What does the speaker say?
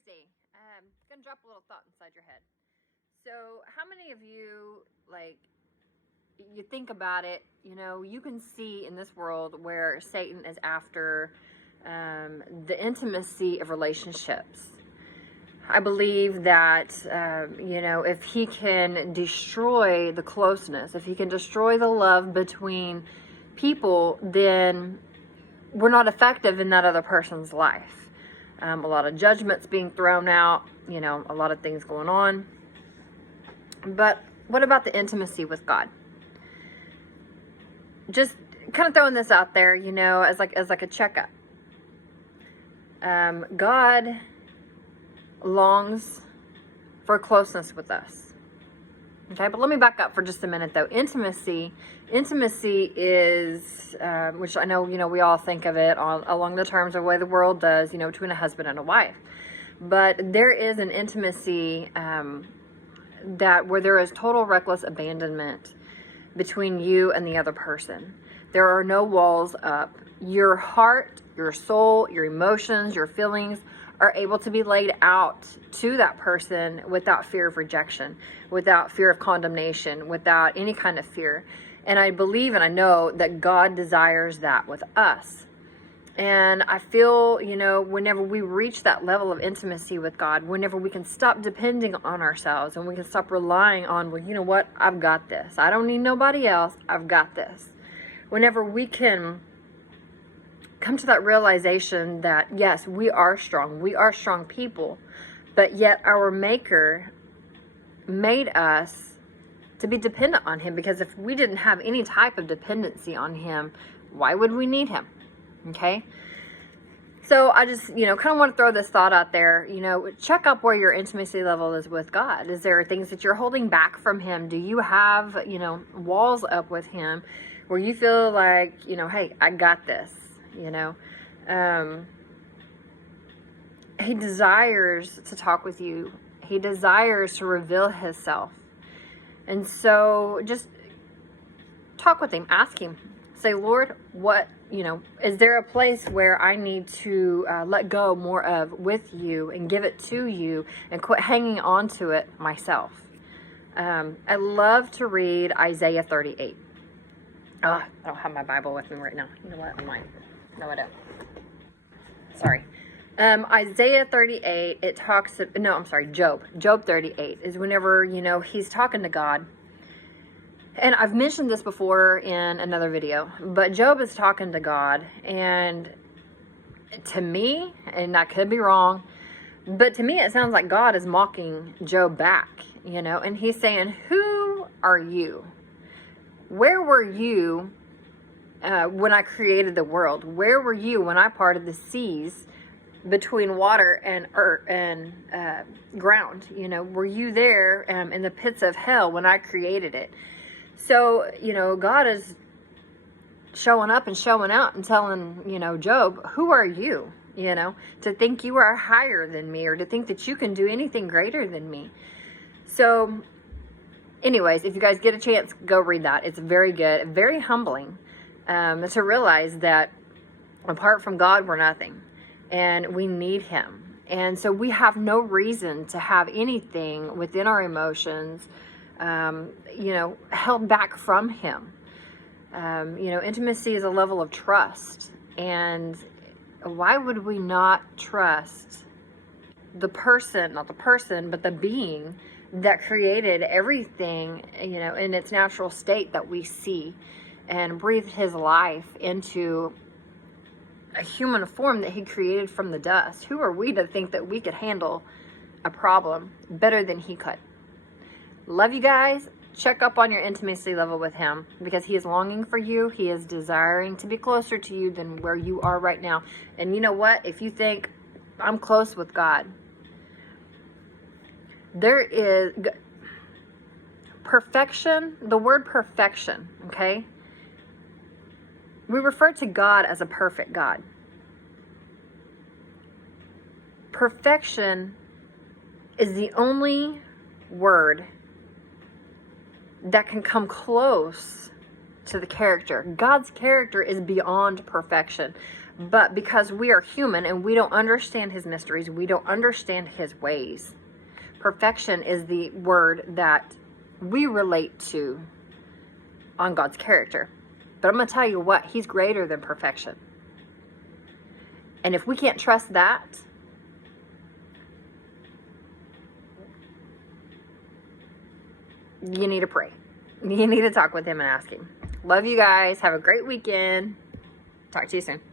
Thursday. Gonna drop a little thought inside your head. So, how many of you, like, you think about it, you can see in this world where Satan is after the intimacy of relationships. I believe that, if he can destroy the closeness, if he can destroy the love between people, then we're not effective in that other person's life. A lot of judgments being thrown out, a lot of things going on. But what about the intimacy with God? Just kind of throwing this out there, as like a checkup. God longs for closeness with us. Okay, but let me back up for just a minute though. Intimacy is, which I know, we all think of it along the terms of the way the world does, between a husband and a wife. But there is an intimacy that where there is total reckless abandonment between you and the other person. There are no walls up. Your heart, your soul, your emotions, your feelings are able to be laid out to that person without fear of rejection, without fear of condemnation, without any kind of fear. And I believe and I know that God desires that with us. And I feel, whenever we reach that level of intimacy with God, whenever we can stop depending on ourselves and we can stop relying on, well, you know what, I've got this. I don't need nobody else. I've got this. Whenever we can come to that realization that, yes, we are strong people, but yet our Maker made us to be dependent on Him, because if we didn't have any type of dependency on Him, why would we need Him? Okay? So I just, kind of want to throw this thought out there, check up where your intimacy level is with God. Is there things that you're holding back from Him? Do you have, walls up with Him where you feel like, hey, I got this? He desires to talk with you. He desires to reveal Himself. And so just talk with Him. Ask Him. Say, Lord, what, is there a place where I need to let go more of with you and give it to you and quit hanging on to it myself? I love to read Isaiah 38. Oh, I don't have my Bible with me right now. You know what? I might. No, I don't. Sorry. Isaiah 38, Job 38 is whenever, he's talking to God. And I've mentioned this before in another video, but Job is talking to God, and to me, and I could be wrong, but to me it sounds like God is mocking Job back, and he's saying, who are you? Where were you when I created the world? Where were you when I parted the seas between water and earth and ground? Were you there in the pits of hell when I created it? So, God is showing up and showing out and telling, Job, who are you, to think you are higher than me, or to think that you can do anything greater than me. So anyways, if you guys get a chance, go read that. It's very good, very humbling to realize that apart from God, we're nothing, and we need Him. And so we have no reason to have anything within our emotions held back from Him. Intimacy is a level of trust. And why would we not trust the person, not the person, but the being that created everything, in its natural state that we see, and breathed His life into a human form that He created from the dust? Who are we to think that we could handle a problem better than He could? Love you guys. Check up on your intimacy level with Him, because He is longing for you. He is desiring to be closer to you than where you are right now. And you know what? If you think, I'm close with God, there is perfection, the word perfection, okay? We refer to God as a perfect God. Perfection is the only word that can come close to the character. God's character is beyond perfection. But because we are human and we don't understand his mysteries, we don't understand his ways. Perfection is the word that we relate to on God's character. But I'm going to tell you what, he's greater than perfection. And if we can't trust that, you need to pray. You need to talk with him and ask him. Love you guys. Have a great weekend. Talk to you soon.